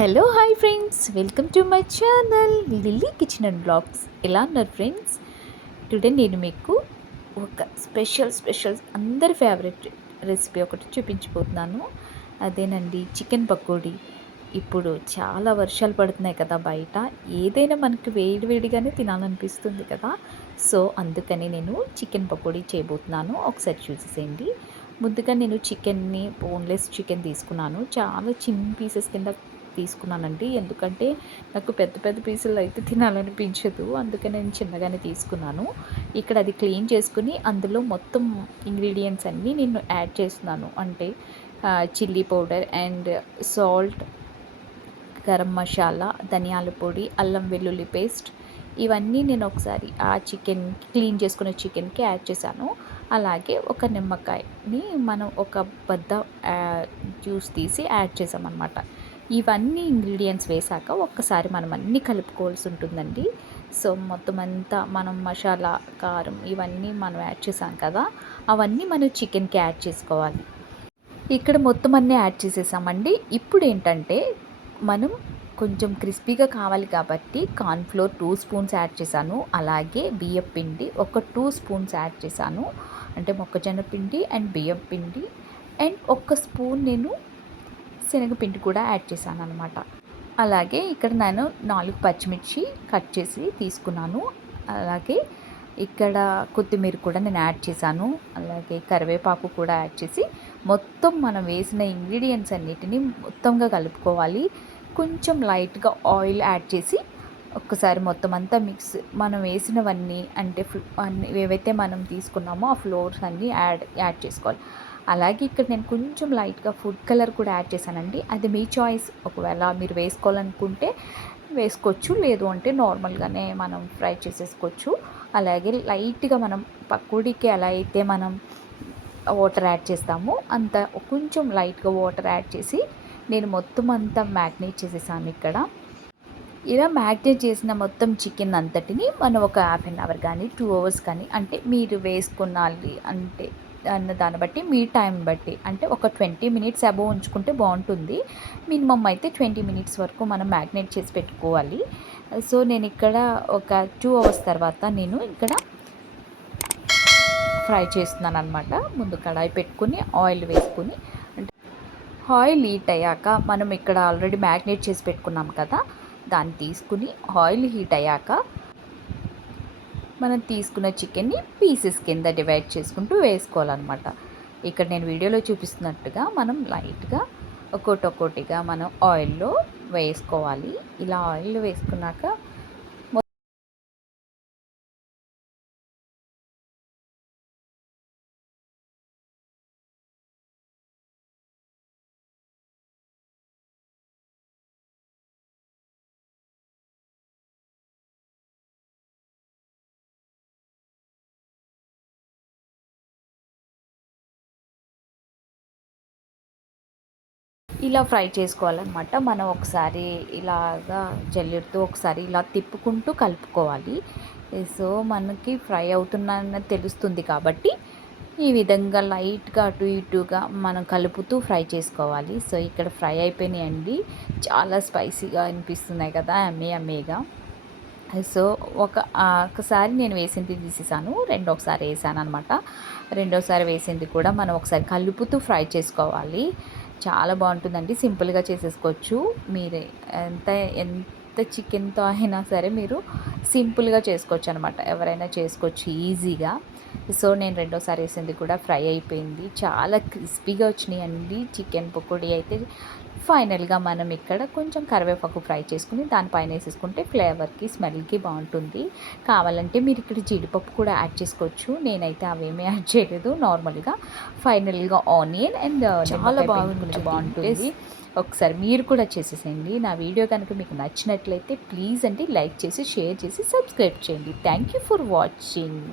Hello hi friends, welcome to my channel Lily kitchen and blogs. ఎలా ఉన్నారు friends? Today నేను మీకు ఒక స్పెషల్ అందరి ఫేవరెట్ రెసిపీ ఒకటి చూపించబోతున్నాను. అదేనండి చికెన్ పకోడీ. ఇప్పుడు చాలా వర్షాలు పడుతున్నాయి కదా బయట. ఏదైనా మనకి వేడివేడిగానే తినాలనిపిస్తుంది కదా. సో అందుకని నేను చికెన్ పకోడీ చేయబోతున్నాను. ఒకసారి చూసేసేయండి. ముందుగా నేను చికెన్ని బోన్లెస్ చికెన్ తీసుకున్నాను. చాలా చిన్న పీసెస్ కింద తీసుకున్నానండి. ఎందుకంటే నాకు పెద్ద పెద్ద పీసులు అయితే తినాలనిపించదు. అందుకని నేను చిన్నగానే తీసుకున్నాను. ఇక్కడ అది క్లీన్ చేసుకుని అందులో మొత్తం ఇంగ్రీడియంట్స్ అన్నీ నేను యాడ్ చేస్తున్నాను. అంటే chilli powder and salt, garam masala, ధనియాల పొడి, అల్లం వెల్లుల్లి పేస్ట్, ఇవన్నీ నేను ఒకసారి ఆ చికెన్ క్లీన్ చేసుకున్న చికెన్కి యాడ్ చేశాను. అలాగే ఒక నిమ్మకాయని మనం ఒక బద్ద జ్యూస్ తీసి యాడ్ చేసామన్నమాట. ఇవన్నీ ఇంగ్రీడియంట్స్ వేశాక ఒక్కసారి మనం అన్నీ కలుపుకోవాల్సి ఉంటుందండి. సో మొత్తం అంతా మనం మసాలా, కారం ఇవన్నీ మనం యాడ్ చేసాం కదా, అవన్నీ మనం చికెన్కి యాడ్ చేసుకోవాలి. ఇక్కడ మొత్తం అన్నీ యాడ్ చేసేసామండి. ఇప్పుడు ఏంటంటే మనం కొంచెం క్రిస్పీగా కావాలి కాబట్టి కార్న్‌ఫ్లోర్ 2 స్పూన్స్ యాడ్ చేశాను. అలాగే బియ్యం పిండి ఒక 2 స్పూన్స్ యాడ్ చేశాను. అంటే మొక్కజొన్న పిండి అండ్ బియ్యం పిండి అండ్ ఒక స్పూన్ నేను శనగపిండి కూడా యాడ్ చేశాను అనమాట. అలాగే ఇక్కడ నేను 4 పచ్చిమిర్చి కట్ చేసి తీసుకున్నాను. అలాగే ఇక్కడ కొత్తిమీర కూడా నేను యాడ్ చేశాను. అలాగే కరివేపాకు కూడా యాడ్ చేసి మొత్తం మనం వేసిన ఇంగ్రీడియంట్స్ అన్నిటినీ మొత్తంగా కలుపుకోవాలి. కొంచెం లైట్గా ఆయిల్ యాడ్ చేసి ఒక్కసారి మొత్తం అంతా మిక్స్ మనం వేసినవన్నీ అంటే అన్నీ ఏవైతే మనం తీసుకున్నామో ఆ ఫ్లోర్స్ అన్నీ యాడ్ చేసుకోవాలి. అలాగే ఇక్కడ నేను కొంచెం లైట్గా ఫుడ్ కలర్ కూడా యాడ్ చేశానండి. అది మీ చాయిస్. ఒకవేళ మీరు వేసుకోవాలనుకుంటే వేసుకోవచ్చు, లేదు అంటే నార్మల్గానే మనం ఫ్రై చేసేసుకోవచ్చు. అలాగే లైట్గా మనం పకోడీకి ఎలా అయితే మనం వాటర్ యాడ్ చేస్తామో అంత కొంచెం లైట్గా వాటర్ యాడ్ చేసి నేను మొత్తం అంతా మ్యాగ్నేట్ చేసేసాను. ఇక్కడ ఇలా మ్యాగ్నేట్ చేసిన మొత్తం చికెన్ అంతటిని మనం ఒక హాఫ్ అన్ అవర్ కానీ 2 అవర్స్ కానీ, అంటే మీరు వేసుకున్నాలి అంటే అన్న దాన్ని బట్టి మీ టైం బట్టి, అంటే ఒక 20 మినిట్స్ అబోవ్ ఉంచుకుంటే బాగుంటుంది. మినిమమ్ అయితే 20 మినిట్స్ వరకు మనం మ్యాగ్నేట్ చేసి పెట్టుకోవాలి. సో నేను ఇక్కడ ఒక 2 అవర్స్ తర్వాత నేను ఇక్కడ ఫ్రై చేస్తున్నాను అనమాట. ముందు కడాయి పెట్టుకుని ఆయిల్ వేసుకుని, అంటే ఆయిల్ హీట్ అయ్యాక మనం ఇక్కడ ఆల్రెడీ మ్యాగ్నేట్ చేసి పెట్టుకున్నాం కదా, దాన్ని తీసుకుని ఆయిల్ హీట్ అయ్యాక మనం తీసుకున్న చికెన్ని పీసెస్ కింద డివైడ్ చేసుకుంటూ వేసుకోవాలన్నమాట. ఇక్కడ నేను వీడియోలో చూపిస్తున్నట్టుగా మనం లైట్గా ఒక్కొక్కటిగా మనం ఆయిల్లో వేసుకోవాలి. ఇలా ఆయిల్ వేసుకున్నాక ఇలా ఫ్రై చేసుకోవాలన్నమాట. మనం ఒకసారి ఇలాగా జల్లెడతో ఒకసారి ఇలా తిప్పుకుంటూ కలుపుకోవాలి. సో మనకి ఫ్రై అవుతుందని తెలుస్తుంది కాబట్టి ఈ విధంగా లైట్గా అటు ఇటుగా మనం కలుపుతూ ఫ్రై చేసుకోవాలి. సో ఇక్కడ ఫ్రై అయిపోయినాయండి. చాలా స్పైసీగా అనిపిస్తున్నాయి కదా, యమ్మీగా. సో ఒకసారి నేను వేసింది తీసేసాను, రెండోసారి వేసాను అనమాట. రెండోసారి వేసింది కూడా మనం ఒకసారి కలుపుతూ ఫ్రై చేసుకోవాలి. చాలా బాగుంటుందండి. సింపుల్గా చేసేసుకోవచ్చు. మీరు ఎంత చికెన్తో అయినా సరే మీరు సింపుల్గా చేసుకోవచ్చు అనమాట. ఎవరైనా చేసుకోవచ్చు ఈజీగా. సో నేను రెండోసారి వేసింది కూడా ఫ్రై అయిపోయింది. చాలా క్రిస్పీగా వచ్చినాయండి చికెన్ పకోడీ అయితే. ఫైనల్గా మనం ఇక్కడ కొంచెం కరివేపాకు ఫ్రై చేసుకుని దానిపైన వేసేసుకుంటే ఫ్లేవర్కి, స్మెల్కి బాగుంటుంది. కావాలంటే మీరు ఇక్కడ జీడిపప్పు కూడా యాడ్ చేసుకోవచ్చు. నేనైతే అవేమీ యాడ్ చేయలేదు. నార్మల్గా ఫైనల్గా ఆనియన్ అండ్ చాలా బాగుంటుంది. ఒకసారి మీరు కూడా చేసేసేయండి. నా వీడియో కనుక మీకు నచ్చినట్లయితే ప్లీజ్ అండి లైక్ చేసి, షేర్ చేసి, సబ్స్క్రైబ్ చేయండి. Thank you for watching.